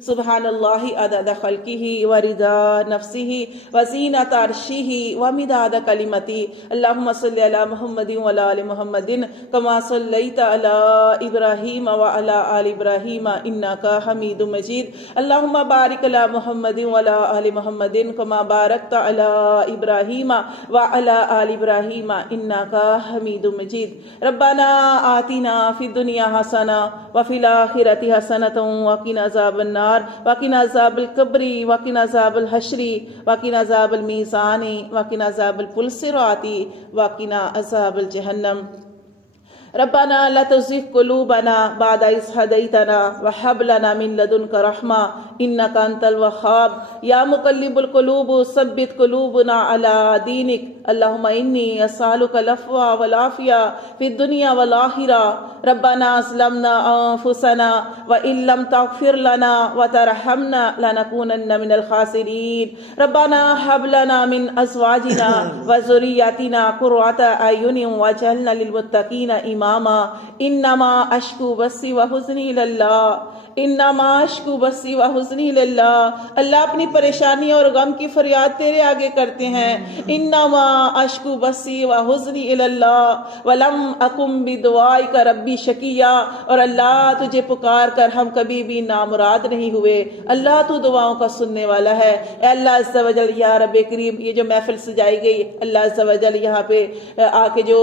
سبحان اللہ عدد خلقہ ورضا نفسہ وزینۃ عرشہ ومداد کلمتہ اللہم صلی علی محمد وعلی آل محمد کما صلیت علی ابراہیم وعلی آل ابراہیم انک حمید مجید اللہم بارک علی محمد وعلی آل محمد کما بارکت علی ابراہیم وعلی آل ابراہیم انک حمید مجید ربنا آتنا فی الدنیا حسنہ وفی الآخرۃ حسنۃ وقنا عذاب النار وقنا عذاب القبر وقنا عذاب الحشر وقنا عذاب المیزان وقنا عذاب الصراط وقنا عذاب الجہنم ربنا لا تزغ قلوبنا بعد إذ هديتنا وهب لنا من لدنك رحمة إنك أنت الوهاب يا مقلب القلوب ثبت قلوبنا على دينك اللهم إني أسألك العفو والعافية في الدنيا والآخرة ربنا أظلمنا أنفسنا وإن لم تغفر لنا وترحمنا لنكونن من الخاسرين ربنا هب لنا من أزواجنا وذرياتنا قرة أعين واجعلنا للمتقين إماما إنما أشكو بثي وحزني إلى الله انما اشکو بثی و حزنی للہ اللہ اپنی پریشانی اور غم کی فریاد تیرے آگے کرتے ہیں انما اشکو بثی و حزنی اللہ ولم اکم بدعائک ربی شقیا اور اللہ تجھے پکار کر ہم کبھی بھی نامراد نہیں ہوئے اللہ تو دعاؤں کا سننے والا ہے اے اللہ عز و جل یا رب کریم یہ جو محفل سجائی گئی اللہ عز و جل یہاں پہ آ کے جو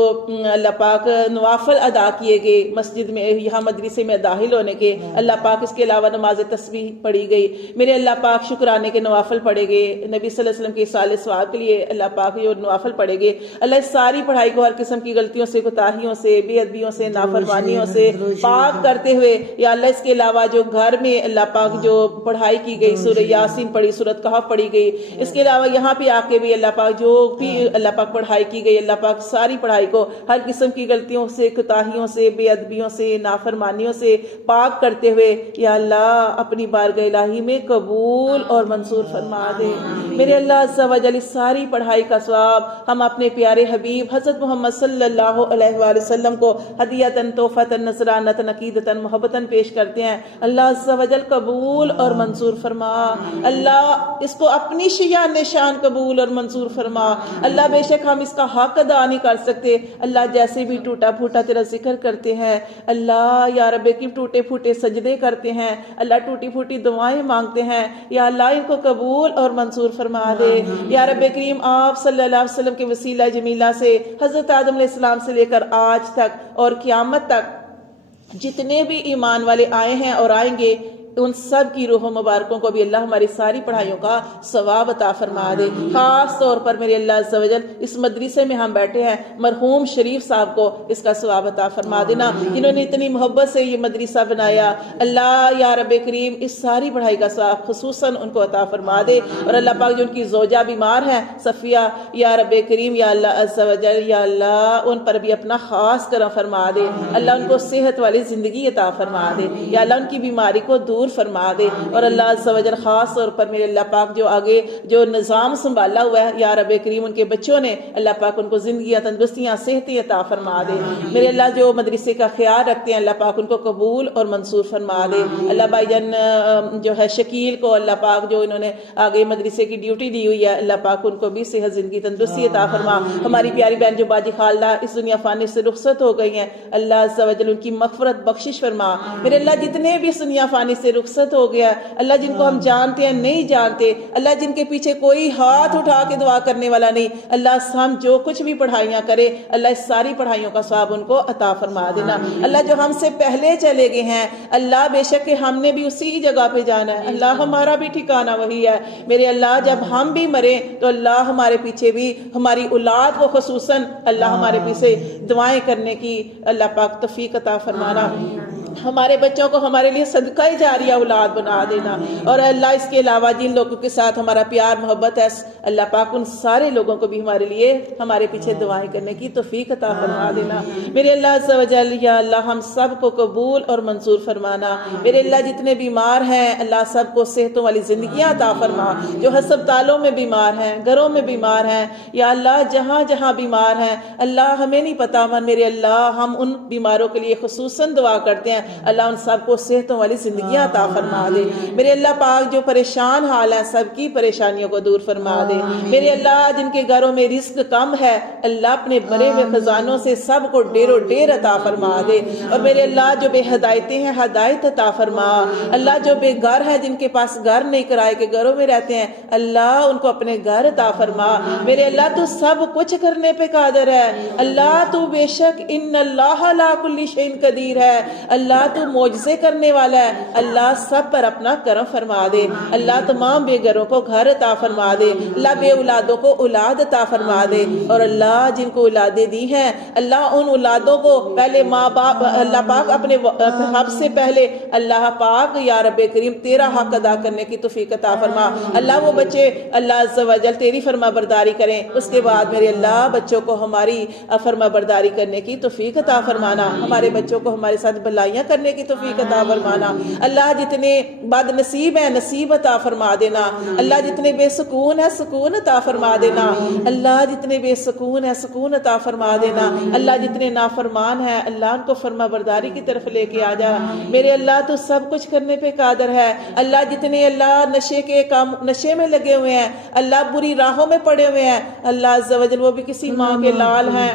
اللہ پاک نوافل ادا کیے گئے مسجد میں یہاں مدرسے میں داخل ہونے کے اللہ پاک اس کے علاوہ نماز تسبیح پڑھی گئی میرے اللہ پاک شکرانے کے نوافل پڑھے گئے نبی صلی اللہ علیہ وسلم کے اصال ثواب کے لیے اللہ پاک جو نوافل پڑھے گئے اللہ اس ساری پڑھائی کو ہر قسم کی غلطیوں سے کوتاہیوں سے بے ادبیوں سے نافرمانیوں سے پاک کرتے ہوئے یا اللہ اس کے علاوہ جو گھر میں اللہ پاک جو پڑھائی کی گئی سورہ یاسین پڑھی سورۃ کہف پڑھی گئی اس کے علاوہ یہاں پہ آ کے بھی اللہ پاک جو بھی اللہ پاک پڑھائی کی گئی اللہ پاک ساری پڑھائی کو ہر قسم کی غلطیوں سے کوتاہیوں سے بے ادبیوں سے نافرمانیوں سے پاک کرتے ہوئے یا اللہ اپنی بارگاہ الہی میں قبول اور منصور فرما دے میرے اللہ عز و جل ساری پڑھائی کا ثواب ہم اپنے پیارے حبیب حضرت محمد صلی اللہ علیہ وآلہ وسلم کو ہدیۃً تحفۃً نذرانۃً عقیدۃً محبتاً پیش کرتے ہیں اللہ عز و جل قبول اور منصور فرما اللہ اس کو اپنی شیان نشان قبول اور منصور فرما اللہ بے شک ہم اس کا حق ادا نہیں کر سکتے اللہ جیسے بھی ٹوٹا پھوٹا تیرا ذکر کرتے ہیں اللہ یا رب کی ٹوٹے پھوٹے سجدے کرتے ہیں اللہ ٹوٹی پھوٹی دعائیں مانگتے ہیں یا اللہ ان کو قبول اور منصور فرما دے یا رب کریم آپ صلی اللہ علیہ وسلم کے وسیلہ جمیلہ سے حضرت آدم علیہ السلام سے لے کر آج تک اور قیامت تک جتنے بھی ایمان والے آئے ہیں اور آئیں گے ان سب کی روح مبارکوں کو بھی اللہ ہماری ساری پڑھائیوں کا ثواب عطا فرما دے خاص طور پر میرے اللہ عز و جل اس مدرسے میں ہم بیٹھے ہیں مرحوم شریف صاحب کو اس کا ثواب عطا فرما دینا جنہوں نے اتنی محبت سے یہ مدرسہ بنایا اللہ یا رب کریم اس ساری پڑھائی کا ثواب خصوصاً ان کو عطا فرما دے اور اللہ پاک جو ان کی زوجہ بیمار ہیں صفیہ یا رب کریم یا اللہ عز و جل یا اللہ ان پر بھی اپنا خاص کرم فرما دے اللہ ان کو صحت والی زندگی عطا فرما دے یا اللہ ان کی بیماری کو دور فرما دے اور اللہ عز و جل خاص طور پر میرے اللہ پاک جو آگے جو نظام سنبھالا ہوا ہے یا رب کریم ان کے بچوں نے اللہ پاک ان کو زندگیاں تندرستیاں صحتیں عطا فرما دے میرے اللہ جو مدرسے کا خیال رکھتے ہیں اللہ پاک ان کو قبول اور منصور فرما دے اللہ بھائی جان جو ہے شکیل کو اللہ پاک جو انہوں نے آگے مدرسے کی ڈیوٹی دی ہوئی ہے اللہ پاک ان کو بھی صحت زندگی تندرستی عطا فرما ہماری پیاری بہن جو باجی خالدہ اس دنیا فانی سے رخصت ہو گئی ہیں اللہ عز و جل ان کی مغفرت بخشش فرما میرے اللہ جتنے بھی اس دنیا فانی سے رخصت ہو گیا اللہ جن کو ہم جانتے ہیں نہیں جانتے اللہ جن کے پیچھے کوئی ہاتھ اٹھا کے دعا کرنے والا نہیں اللہ ہم جو کچھ بھی پڑھائیاں کرے اللہ اس ساری پڑھائیوں کا ثواب ان کو عطا فرما دینا اللہ جو ہم سے پہلے چلے گئے ہیں اللہ بے شک ہم نے بھی اسی جگہ پہ جانا ہے اللہ ہمارا بھی ٹھکانہ وہی ہے میرے اللہ جب ہم بھی مرے تو اللہ ہمارے پیچھے بھی ہماری اولاد کو خصوصاً اللہ ہمارے پیچھے دعائیں کرنے کی اللہ پاک توفیق عطا فرمانا ہمارے بچوں کو ہمارے لیے صدقہ جاریہ اولاد بنا دینا اور اللہ اس کے علاوہ جن لوگوں کے ساتھ ہمارا پیار محبت ہے اللہ پاک ان سارے لوگوں کو بھی ہمارے لیے ہمارے پیچھے دعائیں کرنے کی توفیق عطا فرما دینا میرے اللہ عز و جل یا اللہ ہم سب کو قبول اور منظور فرمانا میرے اللہ جتنے بیمار ہیں اللہ سب کو صحتوں والی زندگیاں عطا فرما جو ہسپتالوں میں بیمار ہیں گھروں میں بیمار ہیں یا اللہ جہاں جہاں بیمار ہیں اللہ ہمیں نہیں پتا میرے اللہ ہم ان بیماروں کے لیے خصوصاً دعا کرتے ہیں اللہ ان سب کو صحتوں والی زندگیاں عطا فرما دے۔ میرے اللہ پاک جو پریشان حال ہے سب کی پریشانیوں کو دور فرما دے۔ میرے اللہ جن کے گھروں میں رزق کم ہے اللہ اپنے بھرے ہوئے خزانوں سے سب کو ڈیرو ڈیر عطا فرما دے۔ اور میرے اللہ جو بے ہدایتیں ہیں ہدایت عطا فرما۔ اللہ جو بے گھر ہے جن کے پاس گھر نہیں کرائے کے گھروں میں رہتے ہیں اللہ ان کو اپنے گھر عطا فرما۔ میرے اللہ تو سب کچھ کرنے پہ قادر ہے اللہ تو بے شک ان اللہ لا کل شیء قدیر ہے اللہ تو معجزے کرنے والا ہے اللہ سب پر اپنا کرم فرما دے۔ اللہ تمام بے گھروں کو گھر عطا فرما دے۔ اللہ بے اولادوں کو اولاد عطا فرما دے۔ اور اللہ جن کو اولادیں دی ہیں اللہ ان اولادوں کو پہلے ماں باپ اللہ پاک اپنے حق سے پہلے اللہ پاک یا رب کریم تیرا حق ادا کرنے کی توفیق عطا فرما۔ اللہ وہ بچے اللہ عز و جل تیری فرما برداری کریں اس کے بعد میرے اللہ بچوں کو ہماری فرما برداری کرنے کی توفیق عطا فرمانا۔ ہمارے بچوں کو ہمارے ساتھ بھلائیاں کرنے کی توفیق عطا فرمانا۔ اللہ جتنے بد نصیب ہیں نصیب عطا فرما دینا۔ اللہ جتنے بے سکون ہیں سکون عطا فرما دینا۔ اللہ جتنے بے سکون ہیں سکون عطا فرما دینا۔ اللہ جتنے نافرمان ہیں اللہ ان کو فرما برداری کی طرف لے کے آ جا۔ میرے اللہ تو سب کچھ کرنے پہ قادر ہے۔ اللہ جتنے اللہ نشے کے کام نشے میں لگے ہوئے ہیں اللہ بری راہوں میں پڑے ہوئے ہیں اللہ عز و جل وہ بھی کسی ماں کے لال ہیں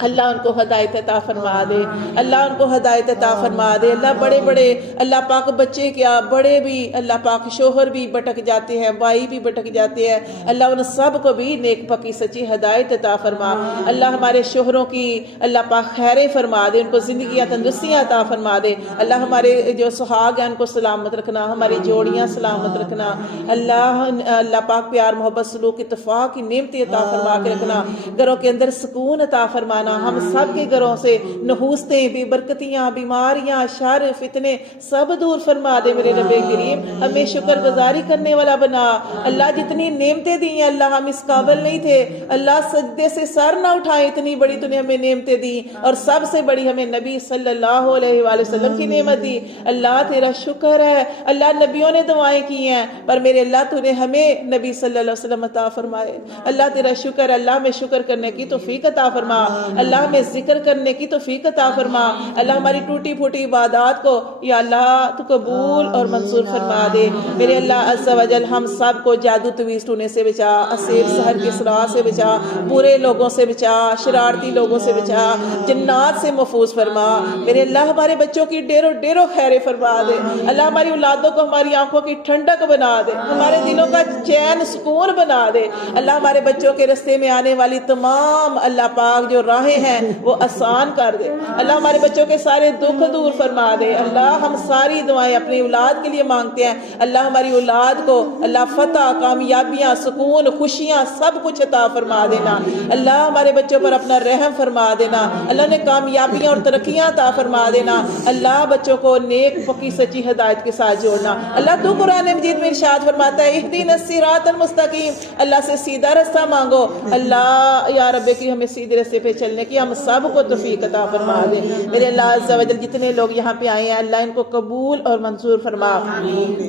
اللہ ان کو ہدایت عطا فرما دے۔ اللہ ان کو ہدایت عطا فرما دے۔ اللہ بڑے بڑے اللہ پاک بچے کیا بڑے بھی اللہ پاک شوہر بھی بھٹک جاتے ہیں بھائی بھی بھٹک جاتے ہیں اللہ ان سب کو بھی نیک پکی سچی ہدایت عطا فرما۔ اللہ ہمارے شوہروں کی اللہ پاک خیریں فرما دے ان کو زندگیاں تندرستیاں عطا فرما دے۔ اللہ ہمارے جو سہاگ ہیں ان کو سلامت رکھنا ہماری جوڑیاں سلامت رکھنا۔ اللہ پاک پیار محبت سلوک اتفاق کی نعمتیں عطا فرما کے رکھنا۔ گھروں کے اندر سکون عطا فرما۔ ہم سب کے گھروں سے نحوستیں بے برکتیاں بیماریاں شر فتنے سب دور فرما دے میرے رب کریم۔ ہمیں شکر گزاری کرنے والا بنا۔ اللہ جتنی نعمتیں دی ہیں اللہ ہم اس قابل نہیں تھے اللہ سجدے سے سر نہ اٹھائیں اتنی بڑی تو نے ہمیں نعمتیں دی اور سب سے بڑی ہمیں نبی صلی اللہ علیہ وآلہ وسلم کی نعمت دی۔ اللہ تیرا شکر ہے اللہ نبیوں نے دعائیں کی ہیں پر میرے اللہ تو نے ہمیں نبی صلی اللہ علیہ وسلم عطا فرمائے۔ اللہ تیرا شکر اللہ میں شکر کرنے کی توفیق عطا فرما۔ اللہ میں ذکر کرنے کی توفیق عطا فرما۔ اللہ ہماری ٹوٹی پھوٹی عبادات کو یا اللہ تو قبول اور منظور فرما دے۔ میرے اللہ عز و جل ہم سب کو جادو تویز ٹونے سے بچا اسیر سحر کے اسرار سے بچا برے لوگوں سے بچا شرارتی لوگوں سے بچا جنات سے محفوظ فرما۔ میرے اللہ ہمارے بچوں کی ڈیرو ڈیرو خیریں فرما دے۔ اللہ ہماری اولادوں کو ہماری آنکھوں کی ٹھنڈک بنا دے ہمارے دلوں کا چین سکون بنا دے۔ اللہ ہمارے بچوں کے رستے میں آنے والی تمام اللہ پاک جو راہیں ہیں وہ آسان کر دے۔ اللہ ہمارے بچوں کے سارے دکھ دور فرما دے۔ اللہ ہم ساری دعائیں اپنی اولاد کے لیے مانگتے ہیں اللہ ہماری اولاد کو اللہ فتح کامیابیاں سکون خوشیاں سب کچھ عطا فرما دینا۔ اللہ ہمارے بچوں پر اپنا رحم فرما دینا۔ اللہ نے کامیابیاں اور ترقیاں عطا فرما دینا۔ اللہ بچوں کو نیک پکی سچی ہدایت کے ساتھ جوڑنا۔ اللہ تو قرآن مجید میں ارشاد فرماتا ہے اہدنا الصراط المستقیم اللہ سے سیدھا رستہ مانگو۔ اللہ یا رب کی ہمیں سیدھے رستے پہ چلنے کی ہم سب کو توفیق عطا فرما دے۔ میرے اللہ عز و جل جتنے لوگ یہاں پہ آئے ہیں اللہ ان کو قبول اور منظور فرما۔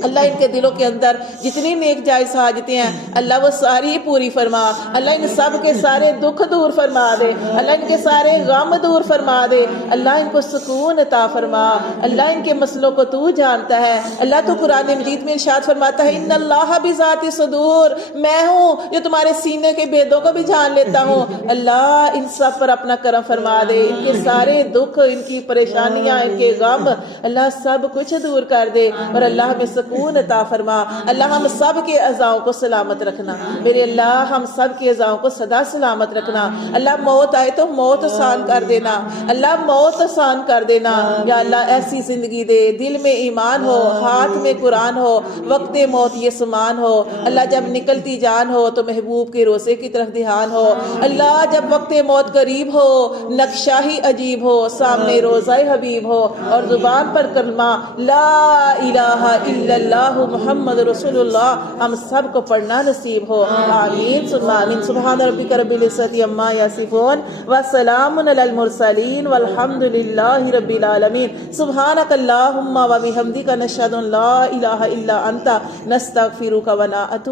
اللہ ان کے دلوں کے اندر جتنی نیک جائز حاجتیں ہیں اللہ وہ ساری پوری فرما۔ اللہ ان سب کے سارے دکھ دور فرما دے۔ اللہ ان کے سارے غم دور فرما دے۔ اللہ ان کو سکون عطا فرما۔ اللہ ان کے مسئلوں کو تو جانتا ہے۔ اللہ تو قرآن مجید میں ارشاد فرماتا ہے ان اللہ بذات صدور میں ہوں جو تمہارے سینے کے بیدوں کو بھی جان لیتا ہوں۔ اللہ ان سب پر اپنا کرم فرما دے۔ ان کے سارے دکھ ان کی پریشانیاں ان کے غم اللہ سب کچھ دور کر دے اور اللہ ہمیں سکون عطا فرما۔ اللہ ہم سب کے اعضاؤں کو سلامت رکھنا۔ میرے اللہ ہم سب کے اعضاؤں کو سدا سلامت رکھنا۔ اللہ موت آئے تو موت آسان کر دینا۔ اللہ موت آسان کر دینا۔ یا اللہ ایسی زندگی دے دل میں ایمان ہو ہاتھ میں قرآن ہو وقت موت یہ سمان ہو۔ اللہ جب نکلتی جان ہو تو محبوب کے روزے کی طرف دھیان ہو۔ اللہ جب وقت موت قریب ہو نقشہ ہی عجیب ہو سامنے روزہ حبیب ہو اور زبان پر کلمہ لا الہ الا اللہ محمد رسول اللہ ہم سب کو پڑھنا نصیب ہو۔ آمین ثم آمین۔ سبحان ربک رب العزت عما یصفون وسلام علی المرسلین والحمد للہ رب العالمین۔ سبحانک اللہم وبحمدک نشہد ان لا الہ الا انت نستغفرک ونتوب